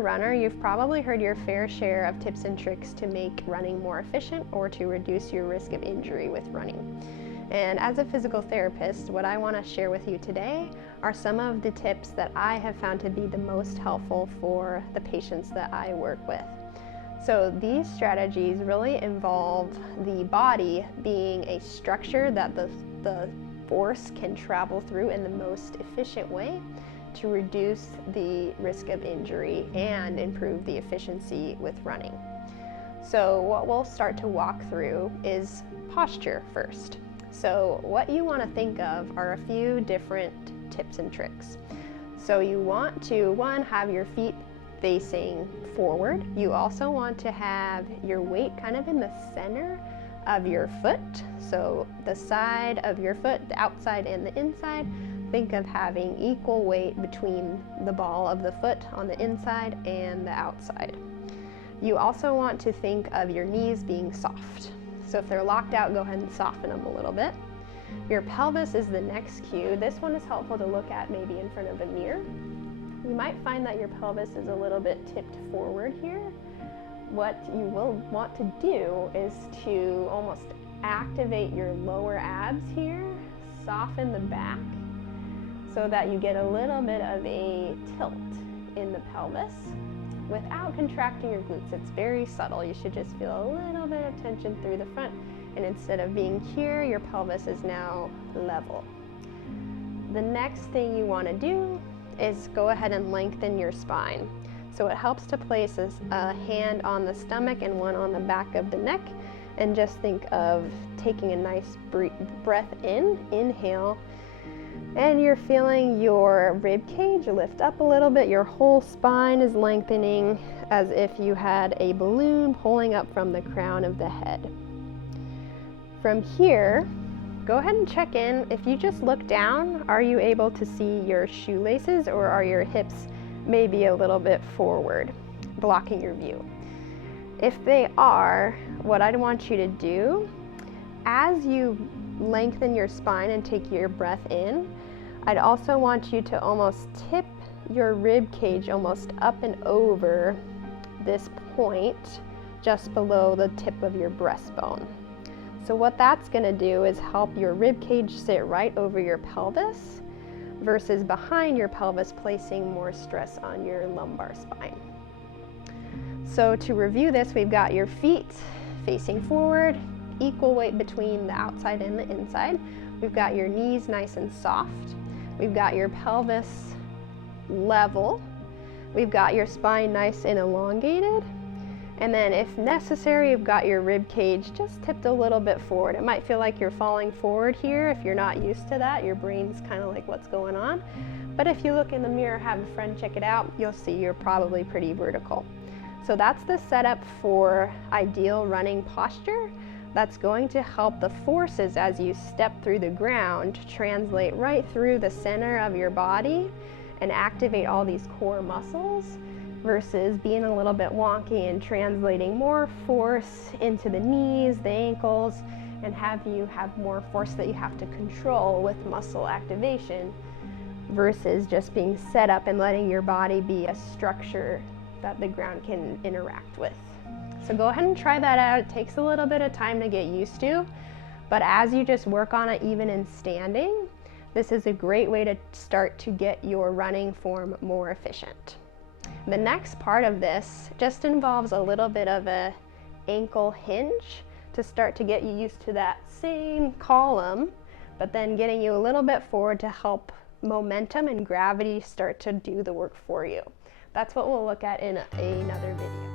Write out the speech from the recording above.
a runner, you've probably heard your fair share of tips and tricks to make running more efficient or to reduce your risk of injury with running. And as a physical therapist, what I want to share with you today are some of the tips that I have found to be the most helpful for the patients that I work with. So these strategies really involve the body being a structure that the force can travel through in the most efficient way to reduce the risk of injury and improve the efficiency with running. So what we'll start to walk through is posture first. So what you want to think of are a few different tips and tricks. So you want to, one, have your feet facing forward. You also want to have your weight kind of in the center of your foot. So the side of your foot, the outside and the inside. Think of having equal weight between the ball of the foot on the inside and the outside. You also want to think of your knees being soft. So if they're locked out, go ahead and soften them a little bit. Your pelvis is the next cue. This one is helpful to look at maybe in front of a mirror. You might find that your pelvis is a little bit tipped forward here. What you will want to do is to almost activate your lower abs here, soften the back, so that you get a little bit of a tilt in the pelvis without contracting your glutes. It's very subtle. You should just feel a little bit of tension through the front, and instead of being here, your pelvis is now level. The next thing you want to do is go ahead and lengthen your spine. So it helps to place a hand on the stomach and one on the back of the neck, and just think of taking a nice breath in, inhale, and you're feeling your rib cage lift up a little bit. Your whole spine is lengthening as if you had a balloon pulling up from the crown of the head. From here, go ahead and check in. If you just look down, are you able to see your shoelaces, or are your hips maybe a little bit forward, blocking your view? If they are, what I'd want you to do, as you lengthen your spine and take your breath in, I'd also want you to almost tip your rib cage almost up and over this point just below the tip of your breastbone. So what that's going to do is help your rib cage sit right over your pelvis versus behind your pelvis, placing more stress on your lumbar spine. So to review this, we've got your feet facing forward, equal weight between the outside and the inside. We've got your knees nice and soft. We've got your pelvis level. We've got your spine nice and elongated. And then if necessary, you've got your rib cage just tipped a little bit forward. It might feel like you're falling forward here. If you're not used to that, your brain's kind of like, what's going on? But if you look in the mirror, have a friend check it out, you'll see you're probably pretty vertical. So that's the setup for ideal running posture. That's going to help the forces as you step through the ground translate right through the center of your body and activate all these core muscles, versus being a little bit wonky and translating more force into the knees, the ankles, and have you have more force that you have to control with muscle activation, versus just being set up and letting your body be a structure that the ground can interact with. So go ahead and try that out. It takes a little bit of time to get used to, but as you just work on it even in standing, this is a great way to start to get your running form more efficient. The next part of this just involves a little bit of a ankle hinge to start to get you used to that same column, but then getting you a little bit forward to help momentum and gravity start to do the work for you. That's what we'll look at in another video.